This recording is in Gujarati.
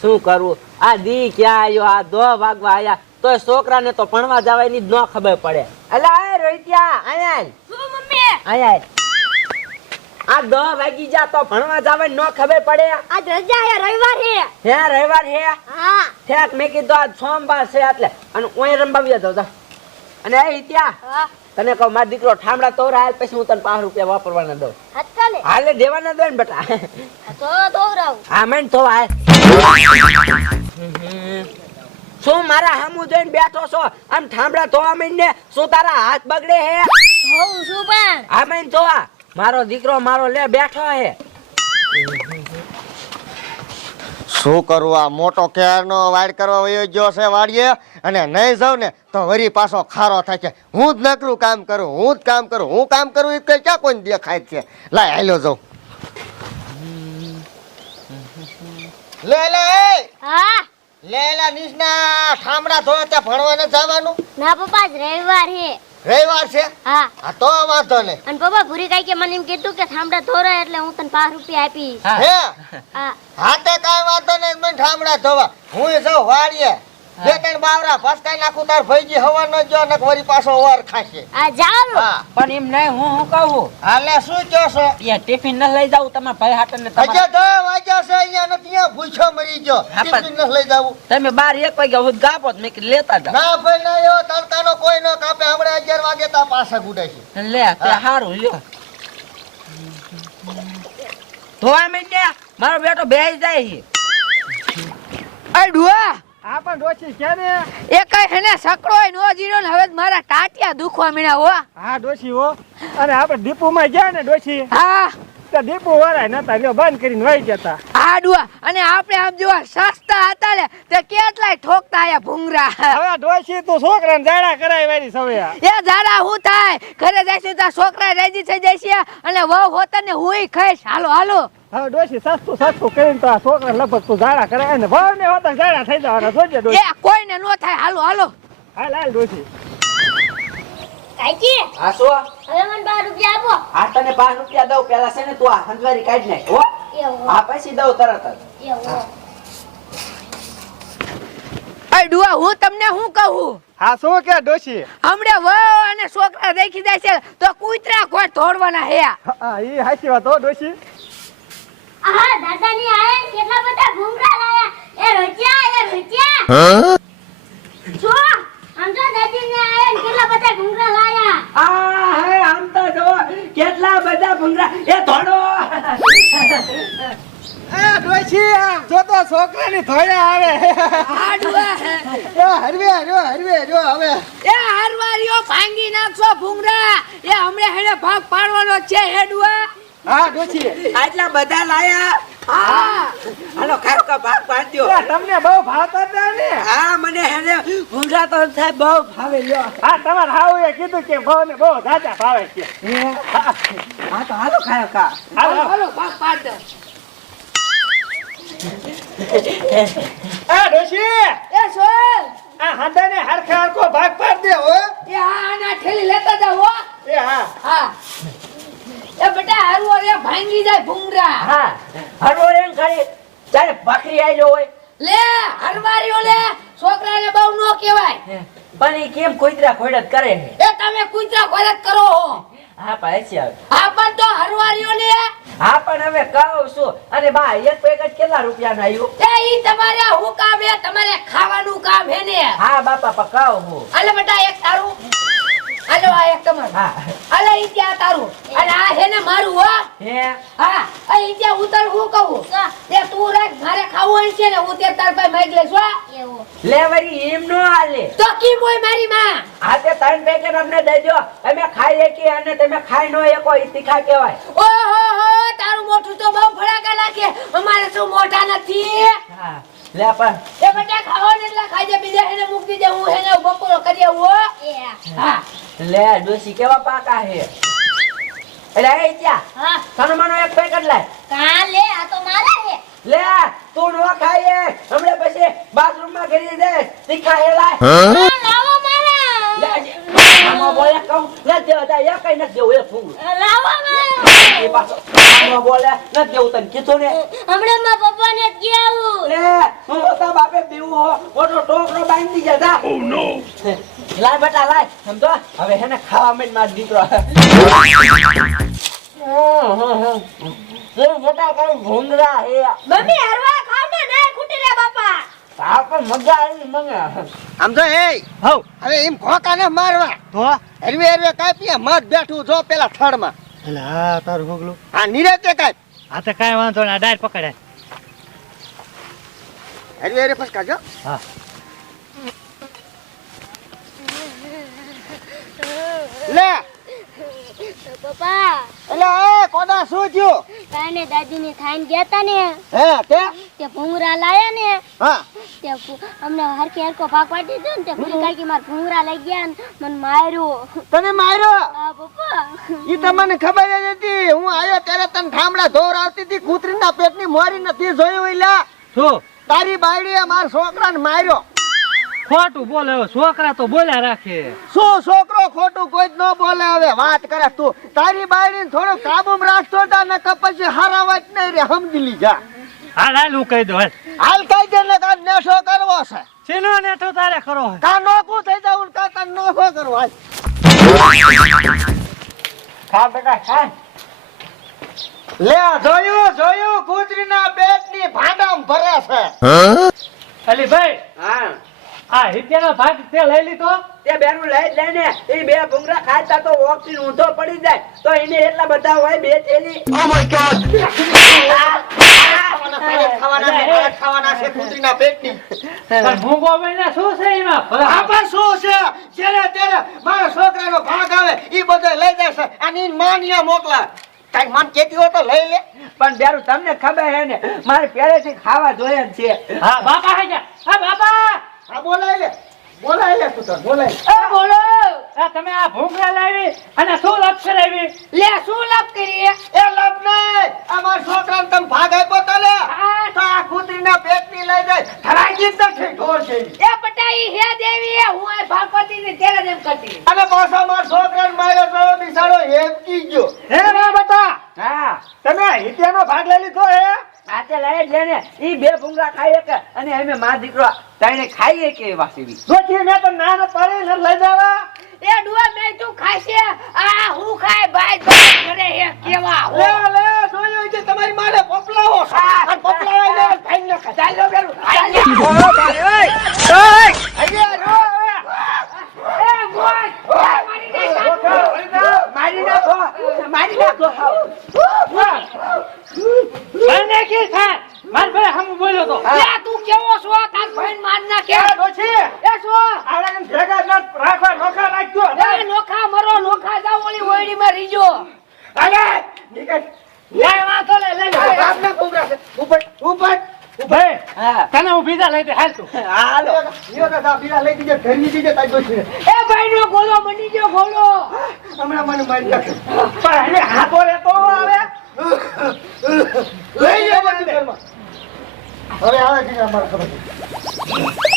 શું કરવું આ દી ક્યાં આવ્યો આ દો વાગવા આયા. તો છોકરાને તો ભણવા જવાની જ ન ખબર પડે. અલા આ રોહિત્યા આયા શું મમ્મી? આયા આ દો વાગી જા તો ભણવા જવાની ન ખબર પડે. આજ રજા હે રવિવાર હે. હે રવિવાર હે? હા. ઠેક મેં કીધું આજ સોમવાર છે એટલે. અને ઓય રંબાવ્યા જા. અને એ હિત્યા હા. તને કહું મારો દીકરો ઠામડા તો હાલ પછી હું તને પાંચ રૂપિયા વાપરવાના દઉં. હાલે દેવાના દે ને બેટા. હા મેં તો હાલ. શું મારા હામું જોઈને બેઠો છો? આમ ઠામડા ધોવા માંડીને શું તારા હાથ બગડે હે? હું શું પણ. આ મેં ધોવા મારો દીકરો મારો લે બેઠો હે. શું કરવું આ? મોટો કેરનો વાડ કરવા વયો ગયો છે વાડીએ. અને નહીં જાઉં ને તો વરી પાછો ખારો થાય છે. હું જ નકરું કામ કરું હું જ કામ કરું હું કામ કરું એ કઈ ક્યાં કોઈ દેખાય છે? લાય હાલ્યો જાઉં. લે લે! હા? લે લે નિશના ઠામડા ધોવા ત્યાં ભણવા ન જવાનું? ના પપ્પા જ રવિવાર હે રવિવાર છે? હા. આ તો વાંધો ને. અને પપ્પા ભૂરી કાઈ કે મને એમ કીધું કે થાંભડા ધોરા એટલે હું તને 5 રૂપિયા આપી હે? હા. હાથે કાઈ વાંધો નહીં મને ઠામડા ધોવા. હું જાઉં વાડીએ. બે ત્રણ બાવરા ફસકાઈ નાખું તાર ભાઈજી હવા ન જો ને વરી પાછો વર ખાશે. આ જાવ. પણ એમ નહીં હું હું કહું? હાલે શું કહો છો? એ ટિફિન ન લઈ જાવ તમારા ભાઈ હાટન ને હજે તો વાગ્યા છે અહીંયા ન ત્યાં ભૂછો મરી ગયો. ટિફિન ન લઈ જાવ. તમે બાર એક વાગ્યા હું ગાપો મે કે લેતા જાઓ. ના ભાઈ ના એવો તડકાનો કોઈ ન કાપે. હમણે 11 વાગે તા પાછા ગુડાય છે. લે તે. હારું લ્યો. ધોવા માંડ્યા? મારો બેટો બેહી જાય છે. આ ડુઆ! છે ને? એ કઈ હેને સકડો નો જીરો ને હવે મારા ટાટિયા દુખવા મીણા હો. હા ડોચી હો. અને આપણે દીપુમાં ગયા ને ડોચી હા. તો દીપુ વાળા નતા લ્યો બંધ કરીને વહી જતા હા ડુઆ. અને આપણે આમ જોવા સસ્તા હતા ને તે કેટલાય ઠોકતા આયા ભૂંગરા. હવે ડોચી તું છોકરાને જાડા કરાય વારી સવયા એ જાડા હું થાય? ઘરે જઈશું ત્યાં છોકરા રાજી થઈ જશે. અને વહુ હોતા ને હુંય ખાઈશ. હાલો હાલો. હવે ડોશી સસ્તું સસ્તું કરીને તો આ છોકરા લગભગ તું જાડા કરાય ને ભાવ ને હોતા જાડા થઈ જવાના જોજે એ ડોશી કોઈને નો થાય. હાલો હાલો. હાલ હાલ ડોશી. કાકી હા શું? હવે મને બાર રૂપિયા આપો. આ તને પાંચ રૂપિયા દઉં. પેલા છે ને તું આ હંજવારી કાઢી નાખ હો. એવો આ પછી દઉં તરત જ. એવો અરે ડુઆ હું તમને શું કહું? હા શું કે ડોશી? હમણે વહુ અને છોકરા દેખી જાય છે તો કૂતરા કોઈ તોડવાના હે હા ઈ હાચી વાત હો ડોશી. આહા દાદાની આયા કેટલા બધા ઘૂંઘરા લાયા? એ રોચ્યા એ રોચ્યા જો આમ તો દાદીને આયા કેટલા બધા ઘૂંઘરા લાયા? આ હે આમ તો જો કેટલા બધા ભૂંગળા. એ ધોડો. એ ડોશી આમ જો તો છોકરાની ધોયા આવે. હા ડુઆ એ હરવે જો હરવે જો હવે. એ હારવારીઓ ભાંગી નાખશો ભૂંગરા એ હમણે હેડે ભાગ પાડવાનો છે હેડવા. હા ડોશી આટલા બધા લાયા? હા. હાલો ખારો કા ભાગ તમને બહુ ભાવતા હતા ને? હા મને હેને ભૂંગળા તો સાહેબ બહુ ભાવે લ્યો. હા તમારે એ કીધું કે બહુ ને બહુ દાદા ભાવે છે. હા? તો હાલો ખાયો કા હાલો. હાલો હાલો ભાગ પાડ દો એ ડોશી એ સોલ આ હાંડાને હરખે હરખો ભાગ પાડ દે હો. એ હા આના ઠેલી લેતા જાવ હો. એ હા. હા. એ બેટા હારવારી ભાંગી જાય ભૂંગરા. હા હરવો એમ ખાલી આયલો હોય લે હરવારીઓ લે છોકરાને બહુ નો કહેવાય. પણ એ કેમ કોઈતરા ખોડ કરે એ તમે કૂતરા ખોડત કરો હા. પાછી આવે. હા પણ તો હરવારીઓ લે. હા પણ હવે કહું છું અને બા એક પેકેટ કેટલા રૂપિયાનું આવ્યું એ ઈ તમારે હું કામ હે તમારે ખાવાનું કામ હે ને? હા બાપા પકાવ હું. આલે બેટા એક તારું. આલો આ એક તમારું. હા. આલે ઈ ત્યાં તારું. અને આ હે ને મારું હો. હે? હા. આ ઈ ત્યાં ઉતર હું કહું? તે તું રાખ મારે ખાવું હોય છે ને હું તે તાર પાસે માંગ લેશ હો. એવો. લે વરી એમ નો હાલે. તો કી મોય મારી માં? આ તે ત્રણ પેકેટ અમને દેજો. અમે ખાઈ કે અને તમે ખાઈ નો એકો ઈ તીખા કહેવાય. ઓહો હો તારું મોઠું તો બહુ ફડાકા લાગે. અમારે શું મોટા નથી? હા લે પણ. એ બેટા ખાવો ને એટલે ખાઈ દે બીજા એને મૂકી દે હું એને બકોરો કરી આવું હો. હા. લે ડોસી કેવા પાકા હે? એટલે એ ત્યાં. હા. તને મનો એક પેકેટ લાય કા લે આ તો મારા હે. લે તું નો ખાઈએ હમણે પછી બાથરૂમમાં કરી દે. તીખા હે લાય. હા, લાવો મારા. લે આમાં બોલે કહું ન દેવા તા એ કઈ નથી દેવું એ ફૂલ. લાવો મારા. એ પાછો આમાં બોલે નથી દેવું તને કીધું ને. હમણાં માં પપ્પાને જ પોતા બાપે પીવું હો ઓટો ટોકરો બાંધી જતા ઓ નો લાય બેટા લાય. સમજો? હવે હે ને ખાવા મેં માર દીકરો. એ બેટા કઈ ભૂંગરા હે? મમ્મી હરવા ખાવ ને ના ખૂટી રે બાપા. આ પણ મજા આવી મને. આમ તો એ હવ. હવે એમ ખોકાને મારવા. તો હરવે હરવે કાપીએ મત બેઠું જો પેલા થડમાં એટલે હા તારું ભોગલું આ નિરાતે કાપ આ તો કાંઈ વાંધો ના ડાયર પકડે. હરવે હરવે ફસકા જો હા. લે! પપ્પા! એ કોના શું થયું? કાને દાદી ની થાઈને ગયા તા ને? હે તે? તે ભૂંગરા લાયા ને? હા. તે અમને હરખે હરખો ભાગ પાડી દીધો ને તે પૂરી કાકી માર ભૂંગરા લઈ ગયા ને મને માર્યો. તને માર્યો? આ પપ્પા. ઈ તમને ખબર જ હતી. હું આવ્યો ત્યારે તને ઠામડા ધોર આવતી હતી. કૂતરીના પેટની મોરી નથી જોયું હોય લા. શું? તારી બાયડીએ મારા છોકરાને માર્યો. ખોટું બોલે હવે છોકરા તો બોલ્યા રાખે. શું છોકરો ખોટું કોઈ જ ન બોલે હવે? વાત કરે તું. તારી બાયડીને થોડું કાબુમાં રાખતો તા ને પછી હારા વાત નહીં રે સમજી લીજા હાલ હાલ હું કહી દઉં હાલ. કહી દે ને તાર નેશો કરવો છે. ચીનો ને તો તારે કરો કાં નોખું થઈ જવું કા તાર નોખો કરવો? હાલ. ખા બેટા ખા લે જોયું જોયું કૂતરીના પેટની ભાંડામ ભરે છે. અલી ભાઈ હા. આ હિત્યાનો ભાગ તે લઈ લીધો? તે બેનું લઈ જ લઈને એ બે ભૂંગરા ખાતા તો ઓક્સિજન ઊંધો પડી જાય. તો એને એટલા બધા હોય બે થેલી ખાવાના છે, ખાવાના છે કૂતરીના પેટની. પણ ભૂંગો ભાઈ શું છે એમાં? ભલા આમાં શું છે? જ્યારે ત્યારે મારા છોકરાનો ભાગ આવે ઈ બધો લઈ જશે અને માનિયા મોકલા તારી મન કેતી હોય તો લઈ લે. પણ બેરું તમને ખબર હે ને મારે પહેલેથી ખાવા જોઈએ જ છે. હા બાપા હે જા. હા બાપા. હા બોલાય લે. બોલાય લે તું બોલાય એ બોલો. આ તમે આ ભૂંગળા લાવી અને શું લપ કરાવી? લે શું લાભ કરીએ? એ લપ નહીં. આ મારા છોકરાને તમે ભાગ આપ્યો તો લે. તો આ કૂતરીના પેટની લઈ જાય. ધરાઈ જ નથી ઢોર છે. એ પટાઈ હે દેવી હું આ ભાગ કરતી ને તેરે જેમ કરતી. અને પાછો મારા છોકરાને માર્યો તો બિચારો હેમકી ગયો. હે રે બેટા હા તમે હિત્યાનો ભાગ લઈ લીધો હે? આ લઈ જ ઈ બે ભૂંગરા ખાઈ કે અને અમે માં દીકરો તઈને ખાઈએ કે વાસીવી જોથી મેં તો ના ન પાડી ને લઈ જાવા. એ ડુઆ મે તું ખાશે? આ હું ખાય? બાય કરે હે કેવા હો? લે લે જોયું છે તમારી માને પોપલાવો. છે અને પોપલાવાય ને ખાઈ ને. ચાલો બેરું અહીંયા રો હવે. એ મોય મારી દે મારી નાખો મારી નાખો મને કી થાય માર ભાઈ હમ બોલ્યો તો લે તું કેવો છો તાર ભાઈ માર નાખે એ ડોશી આવડા ભેગા ન રાખવા નોખા રાખજો એ નોખા મરો નોખા જાવ ઓલી ઓયડી માં રીજો. અલે નીકળ. લે વાતો લે. ઉપર ઉપર ભાઈ હા. તને હું બીજા લઈ દે હાલ તું. હાલો. લ્યો કે બીજા લઈ દીજે ડોશીને. એ ભાઈ નો ગોલો બની ગયો ગોલો હમણાં મને મારી નાખે. પણ એને હાથો રે તો આવે. લઈ લે બધું ઘરમાં. હવે આવે છે અમારે ખબર છે.